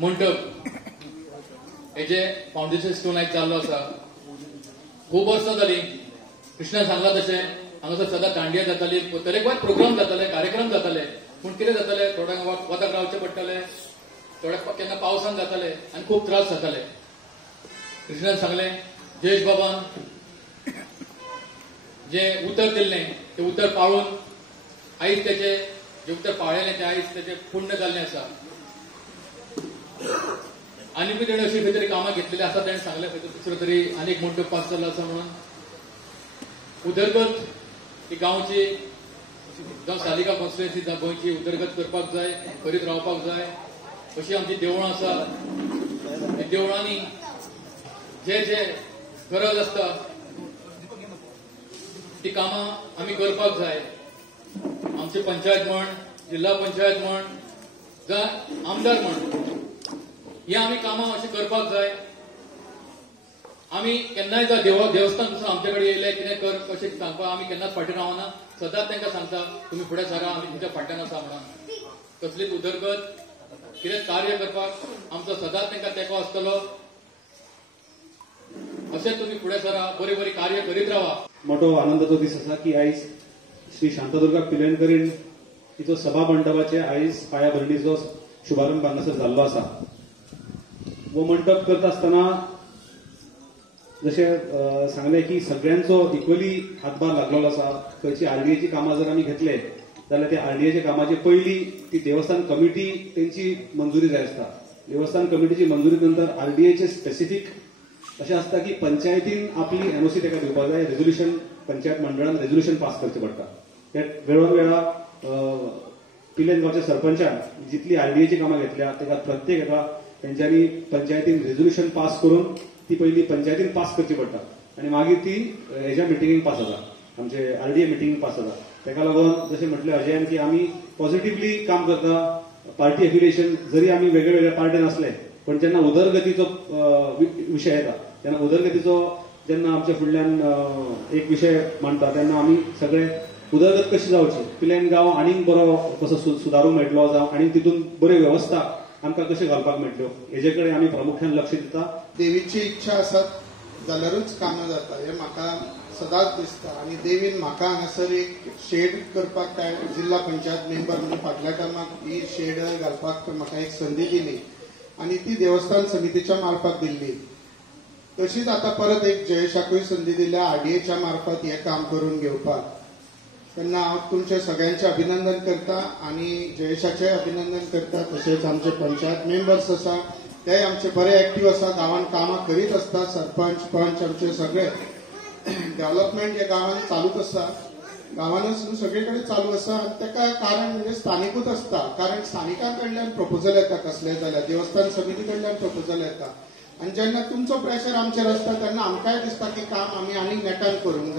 मंडप हेजे foundation stone आयज जाल्लो आसा। खूब वर्सां जाली। कृष्णा सांगला तशें हांगासर सदां दांडिया जाताली, तरेकवार प्रोग्राम जाताले, कार्यक्रम जाताले, पूण कितें जाताले, थोड्यांक वताक रावचें पडटालें, थोड्याक केन्ना पावसान जाताले आनी खूब त्रास जाताले। कृष्णान सांगलें जयेश बाबान जे उतर दिल्लें तें उतर पाळून आयज तेचें जे उतर पाळयलें तें आयज तेचें पुण्य जाल्लें आसा। आनीकूय तेणें अशी खंय तरी कामां घेतलेली आसा तेणें सांगलें खंय दुसरो तरी आनीक मंडप पास जाल्लो आसा म्हणून। उदरगत ही गांवची जावं सालिगांव कॉन्स्टिट्युएन्सी जावं गोंयची उदरगत करपाक जाय, करीत रावपाक जाय। अशी आमची देवळां आसा, ह्या देवळांनी जे जे गरज आसता ती कामां आमी करपाक जाय। आमची पंचायत म्हण, जिल्हा पंचायत म्हण, जावं आमदार म्हण, ही आमी कामां अशी करपाक जाय। आमी केन्नाय देवस्थान पासून आमचे कडेन येयले कितें कर अशें सांगपाक आमी केन्नाच फाटीं रावना। सदांच तांकां सांगता तुमी फुडें सरा, आमी तुमच्या फाटल्यान आसा म्हणून। कसलीच उदरगत कितें कार्य करपाक आमचो सदांच तांकां तेंको आसतलो। अशेंच तुमी फुडें सरा, बरी बरी कार्य करीत रावा। मोठो आनंदाचो दीस आसा की आयज श्री शांतादुर्गा पिलेणकरीन तिचो सभा मंडपाचे आयज पायाभरणीचो शुभारंभ हांगासर जाल्लो आसा। हो मंडप करता आसतना जशें सांगलें की सगळ्यांचो इक्वली हातभार लागलेलो आसा। खंयची आरडीएची कामां जर आमी घेतले जाल्यार त्या आरडीएच्या कामाची पयली ती देवस्थान कमिटी तेंची मंजुरी जाय आसता। देवस्थान कमिटीची मंजुरी नंतर आरडीएचे स्पेसिफीक अशें आसता की पंचायतीन आपली एनओसी ताका दिवपाक जाय, रेझोल्युशन पंचायत मंडळान रेझोल्युशन पास करचें पडटा। ते वेळोवेळा पिलेन गांवच्या सरपंचान जितली आरडीएची कामां घेतल्या ताका प्रत्येक हेका तेंच्यांनी पंचायतीन रेझोल्युशन पास करून ती पयली पंचायतीन पास करची पडटा आनी मागीर ती हेज्या मिटिंगेक पास जाता, आमचे आरडीए मिटिंगेक पास जाता। ताका लागून जशें म्हटलें अजयान की आमी पॉझिटिव्हली काम करता। पार्टी एफिलिएशन जरी आमी वेगळे वेगळे पार्टीन असले पण जेन्ना उदरगतीचो विशय येता तेन्ना उदरगतीचो जेन्ना आमच्या फुडल्यान एक विशय मांडटा तेन्ना आमी सगळे उदरगत कशी जावची, पिलेन गांव आनीक बरो कसो सुदारूंक मेळटलो, जावं आनीक तितून बऱ्यो वेवस्था आमकां कशें घालपाक मेळटल्यो हेजे कडेन आमी प्रामुख्यान लक्ष दिता। देवीची इच्छा आसत जाल्यारूच कामां जाता हें म्हाका सदांच दिसता। आनी देवीन म्हाका हांगासर एक शेड करपाक काय जिल्हा पंचायत मेंबर म्हणून फाटल्या टायमाक ही शेड घालपाक म्हाका एक संदी दिली आनी ती देवस्थान समितीच्या मार्फत दिल्ली। तशीच आतां परत एक जयेशाकूय संदी दिल्या आरडीएच्या मार्फत हें काम करून घेवपाक। तेन्ना हांव तुमचे सगळ्यांचे अभिनंदन करता आनी जयेशाचें अभिनंदन करता। तशेंच आमचे पंचायत मेंबर्स आसा ते आमचे बरे एक्टीव आसा, गांवांत कामां करीत आसता। सरपंच पंच आमचे सगळे डेव्हलपमेंट हे गांवांत चालूच आसा, गांवांनूच न्हू सगळे कडेन चालू आसा। आनी ताका कारण म्हणजे स्थानिकूच आसता, कारण स्थानिकां कडल्यान प्रपोजल येता कसलेय जाल्यार, देवस्थान समिती कडल्यान प्रपोजल येता। आनी जेन्ना तुमचो प्रेशर आमचेर आसता तेन्ना आमकांय दिसता की काम आमी आनीक नेटान करूंक जाय।